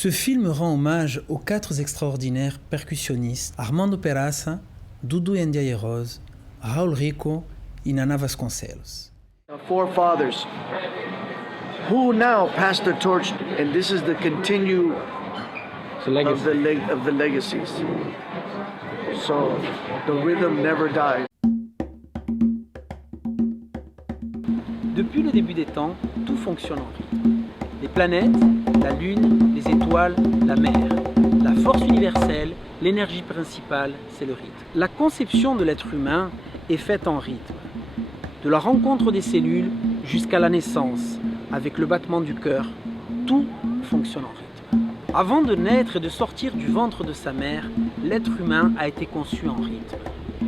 Ce film rend hommage aux 4 extraordinaires percussionnistes Armando Peraza, Dudu Ndiaye-Rose, Raul Rico e Naná Vasconcelos. Our forefathers who now passed the torch, and this is the continue of the legacies. So the rhythm never dies. Depuis le début des temps, tout fonctionne en rythme. Les planètes, la Lune, les étoiles, la mer. La force universelle, l'énergie principale, c'est le rythme. La conception de l'être humain est faite en rythme. De la rencontre des cellules jusqu'à la naissance, avec le battement du cœur, tout fonctionne en rythme. Avant de naître et de sortir du ventre de sa mère, l'être humain a été conçu en rythme.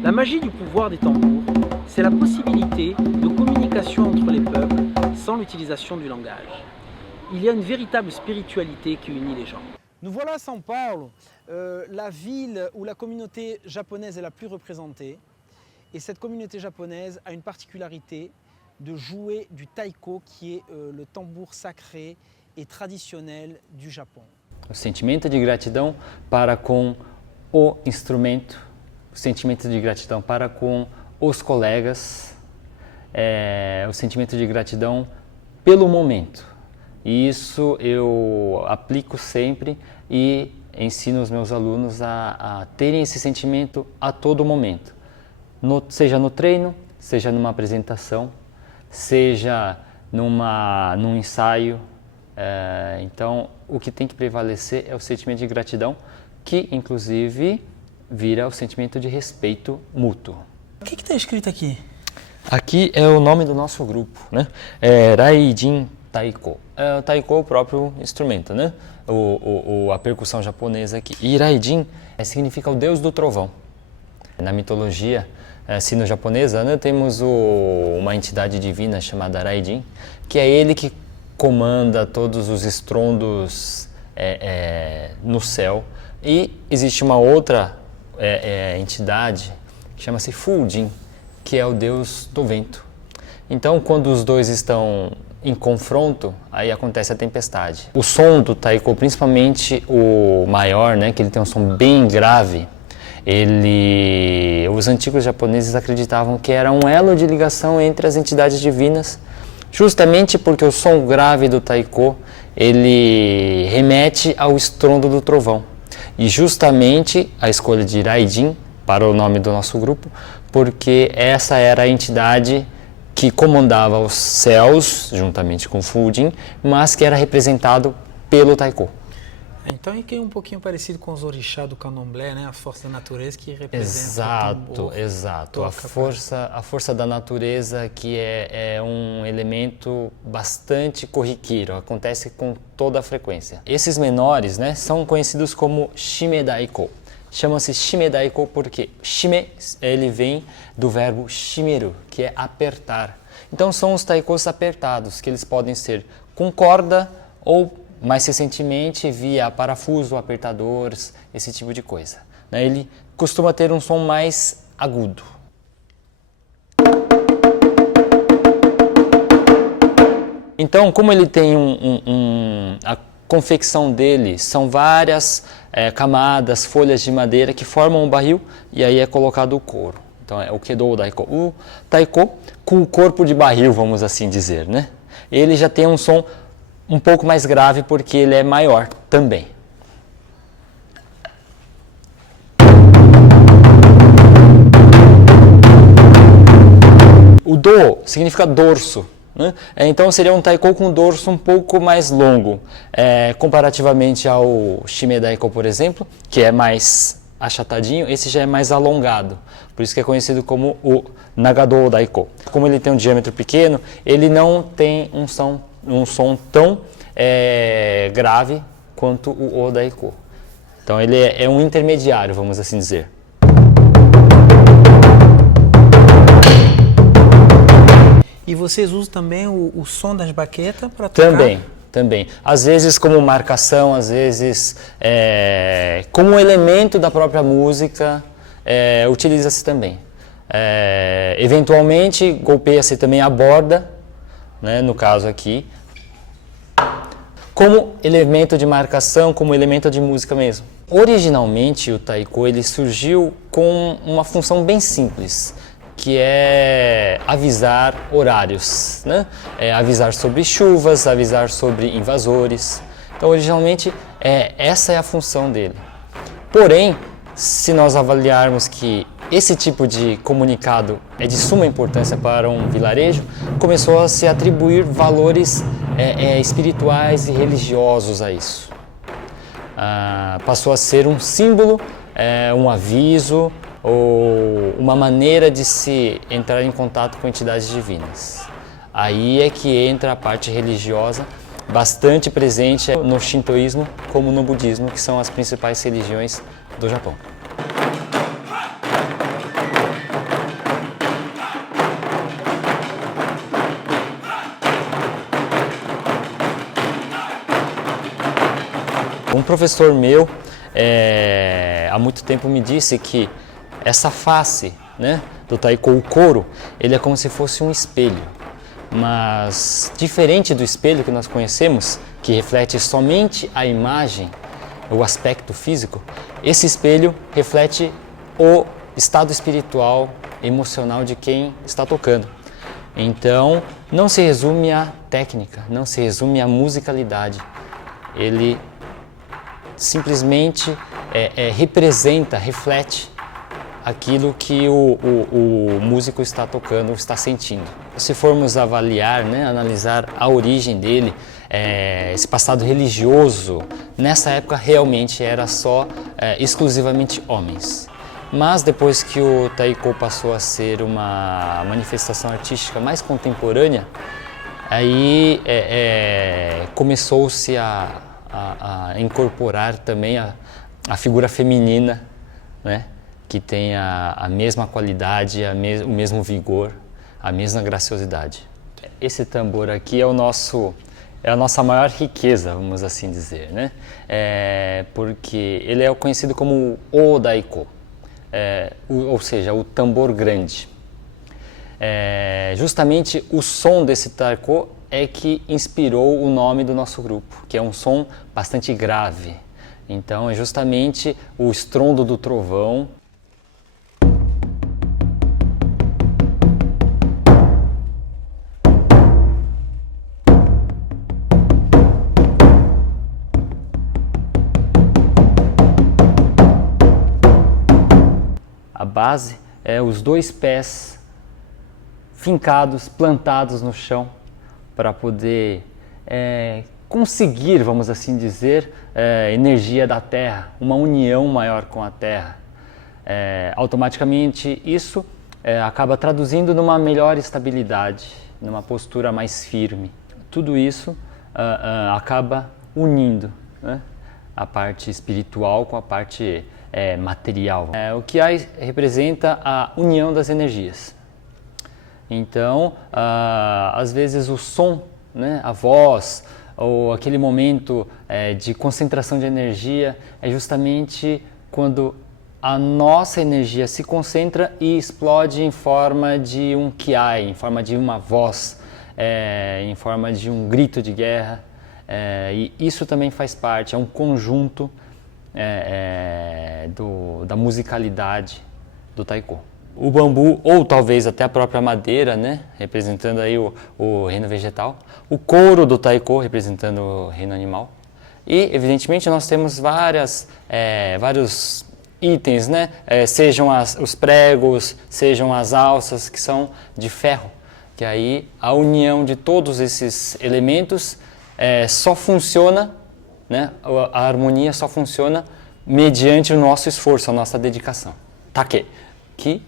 La magie du pouvoir des tambours, c'est la possibilité de communication entre les peuples sans l'utilisation du langage. Il y a une véritable spiritualité qui unit les gens. Nous voilà à São Paulo, la ville où la communauté japonaise est la plus représentée. Et cette communauté japonaise a une particularité de jouer du taiko, qui est le tambour sacré et traditionnel du Japão. O sentimento de gratidão para com o instrumento, o sentimento de gratidão para com os colegas, o sentimento de gratidão pelo momento. E isso eu aplico sempre e ensino os meus alunos a terem esse sentimento a todo momento. Seja no treino, seja numa apresentação, seja num ensaio. Então, o que tem que prevalecer é o sentimento de gratidão, que inclusive vira o sentimento de respeito mútuo. O que está escrito aqui? Aqui é o nome do nosso grupo, né? Raijin Taiko. O taiko é o próprio instrumento, né? A percussão japonesa aqui. E Raijin significa o deus do trovão. Na mitologia sino-japonesa, né, temos uma entidade divina chamada Raijin, que é ele que comanda todos os estrondos no céu. E existe uma outra entidade que chama-se Fujin, que é o deus do vento. Então, quando os dois estão em confronto, aí acontece a tempestade. O som do taiko, principalmente o maior, né, que ele tem um som bem grave, os antigos japoneses acreditavam que era um elo de ligação entre as entidades divinas, justamente porque o som grave do taiko, ele remete ao estrondo do trovão. E justamente a escolha de Raijin para o nome do nosso grupo, porque essa era a entidade que comandava os céus, juntamente com Fujin, mas que era representado pelo taiko. Então é que é um pouquinho parecido com os orixás do candomblé, né? A força da natureza que representa Exato. A força da natureza, que é um elemento bastante corriqueiro, acontece com toda a frequência. Esses menores, né, são conhecidos como shimedaiko. Chama-se shimedaiko porque shime, ele vem do verbo shimeru, que é apertar. Então são os taikos apertados, que eles podem ser com corda ou mais recentemente via parafuso, apertadores, esse tipo de coisa. Ele costuma ter um som mais agudo. Então, como ele tem a confecção dele são várias camadas, folhas de madeira que formam um barril e aí é colocado o couro. Então é o Kedo Daiko. O taiko com o corpo de barril, vamos assim dizer, né? Ele já tem um som um pouco mais grave porque ele é maior também. O do significa dorso, né? Então seria um taiko com dorso um pouco mais longo, comparativamente ao shimedaiko, por exemplo, que é mais achatadinho, esse já é mais alongado, por isso que é conhecido como o nagado daiko. Como ele tem um diâmetro pequeno, ele não tem um som tão grave quanto o odaiko. Então ele é um intermediário, vamos assim dizer. E vocês usam também o som das baquetas para tocar? Também. Às vezes como marcação, às vezes como elemento da própria música, utiliza-se também. Eventualmente golpeia-se também a borda, né, no caso aqui. como elemento de marcação, como elemento de música mesmo. Originalmente o taiko ele surgiu com uma função bem simples, que é avisar horários, né? Avisar sobre chuvas, avisar sobre invasores. Então originalmente essa é a função dele. Porém, se nós avaliarmos que esse tipo de comunicado é de suma importância para um vilarejo, começou a se atribuir valores espirituais e religiosos a isso. Passou a ser um símbolo, um aviso ou uma maneira de se entrar em contato com entidades divinas. Aí é que entra a parte religiosa, bastante presente no Shintoísmo como no Budismo, que são as principais religiões do Japão. Um professor meu, há muito tempo me disse que essa face, né, do taiko, o couro, ele é como se fosse um espelho. Mas, diferente do espelho que nós conhecemos, que reflete somente a imagem, o aspecto físico, esse espelho reflete o estado espiritual, emocional de quem está tocando. Então, não se resume à técnica, não se resume à musicalidade. Ele simplesmente representa, reflete aquilo que o músico está tocando, está sentindo. Se formos avaliar, né, analisar a origem dele, esse passado religioso, nessa época realmente era só exclusivamente homens. Mas depois que o taiko passou a ser uma manifestação artística mais contemporânea, aí começou-se a incorporar também a figura feminina, né, que tem a mesma qualidade, o mesmo vigor, a mesma graciosidade. Esse tambor aqui é a nossa maior riqueza, vamos assim dizer, né? Porque ele é conhecido como o daiko, ou seja, o tambor grande. Justamente o som desse taiko é que inspirou o nome do nosso grupo, que é um som bastante grave. Então é justamente o estrondo do trovão. A base é os dois pés fincados, plantados no chão, para poder conseguir, vamos assim dizer, energia da terra, uma união maior com a terra. Automaticamente isso acaba traduzindo numa melhor estabilidade, numa postura mais firme. Tudo isso acaba unindo, né, a parte espiritual com a parte material. O Kiai representa a união das energias. Então, às vezes o som, né, a voz, ou aquele momento de concentração de energia é justamente quando a nossa energia se concentra e explode em forma de um kiai, em forma de uma voz, em forma de um grito de guerra. E isso também faz parte, é um conjunto da musicalidade do taiko. O bambu, ou talvez até a própria madeira, né, representando aí o reino vegetal. O couro do taiko, representando o reino animal. E, evidentemente, nós temos vários itens, né, sejam os pregos, sejam as alças, que são de ferro. Que aí a união de todos esses elementos só funciona, né, a harmonia só funciona mediante o nosso esforço, a nossa dedicação. Take, que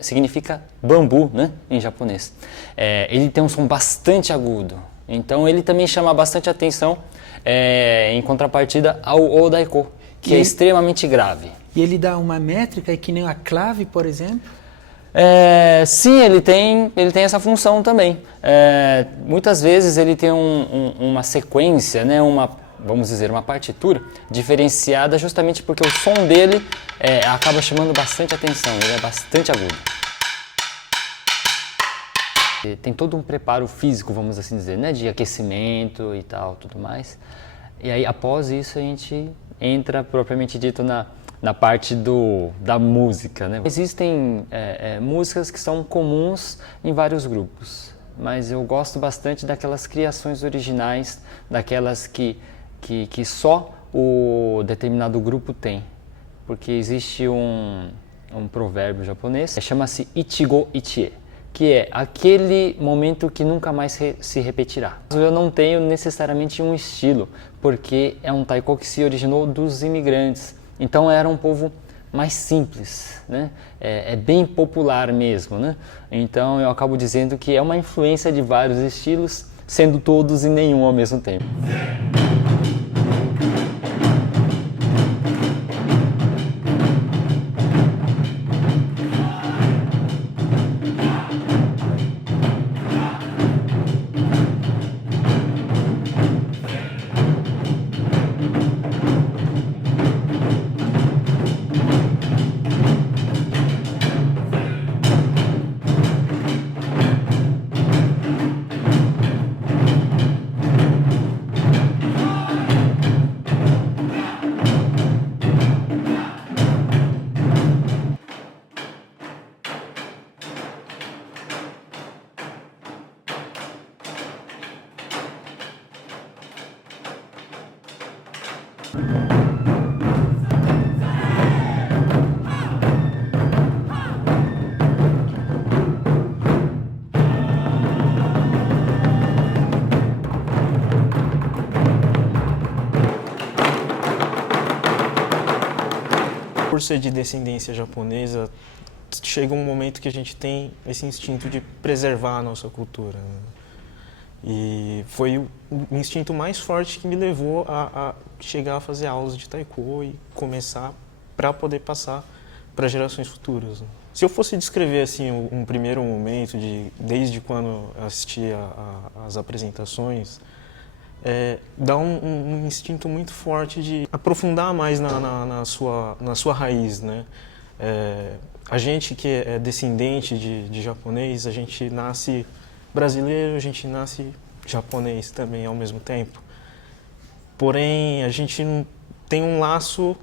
significa bambu, né, em japonês. Ele tem um som bastante agudo, então ele também chama bastante atenção em contrapartida ao odaiko, que é extremamente grave. E ele dá uma métrica que nem a clave, por exemplo? Sim, ele tem essa função também. Muitas vezes ele tem uma sequência, né, vamos dizer, uma partitura diferenciada justamente porque o som dele acaba chamando bastante atenção, ele é bastante agudo. Tem todo um preparo físico, vamos assim dizer, né? De aquecimento e tal, tudo mais. E aí, após isso, a gente entra, propriamente dito, na parte da música, né? Existem músicas que são comuns em vários grupos, mas eu gosto bastante daquelas criações originais, daquelas que só o determinado grupo tem. Porque existe um provérbio japonês, chama-se Ichigo Ichie, que é aquele momento que nunca mais se repetirá. Eu não tenho necessariamente um estilo, porque é um taiko que se originou dos imigrantes. Então era um povo mais simples, né? É bem popular mesmo, né? Então eu acabo dizendo que é uma influência de vários estilos, sendo todos e nenhum ao mesmo tempo. Por ser de descendência japonesa, chega um momento que a gente tem esse instinto de preservar a nossa cultura, né? E foi o instinto mais forte que me levou a chegar a fazer aulas de taiko e começar para poder passar para gerações futuras, né? Se eu fosse descrever assim um primeiro momento desde quando assisti às apresentações, dá um instinto muito forte de aprofundar mais na sua raiz, né? A gente que é descendente de japonês, a gente nasce brasileiro, a gente nasce japonês também ao mesmo tempo. Porém, a gente tem um laço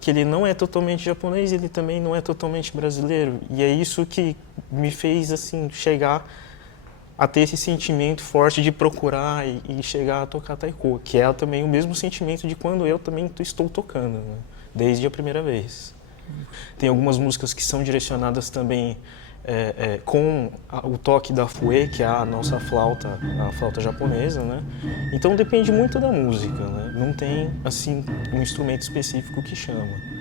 que ele não é totalmente japonês, ele também não é totalmente brasileiro. E é isso que me fez assim chegar a ter esse sentimento forte de procurar e chegar a tocar taiko, que é também o mesmo sentimento de quando eu também estou tocando, né? Desde a primeira vez. Tem algumas músicas que são direcionadas também com o toque da fue, que é a nossa flauta, a flauta japonesa, né? Então depende muito da música, né? Não tem assim um instrumento específico que chama.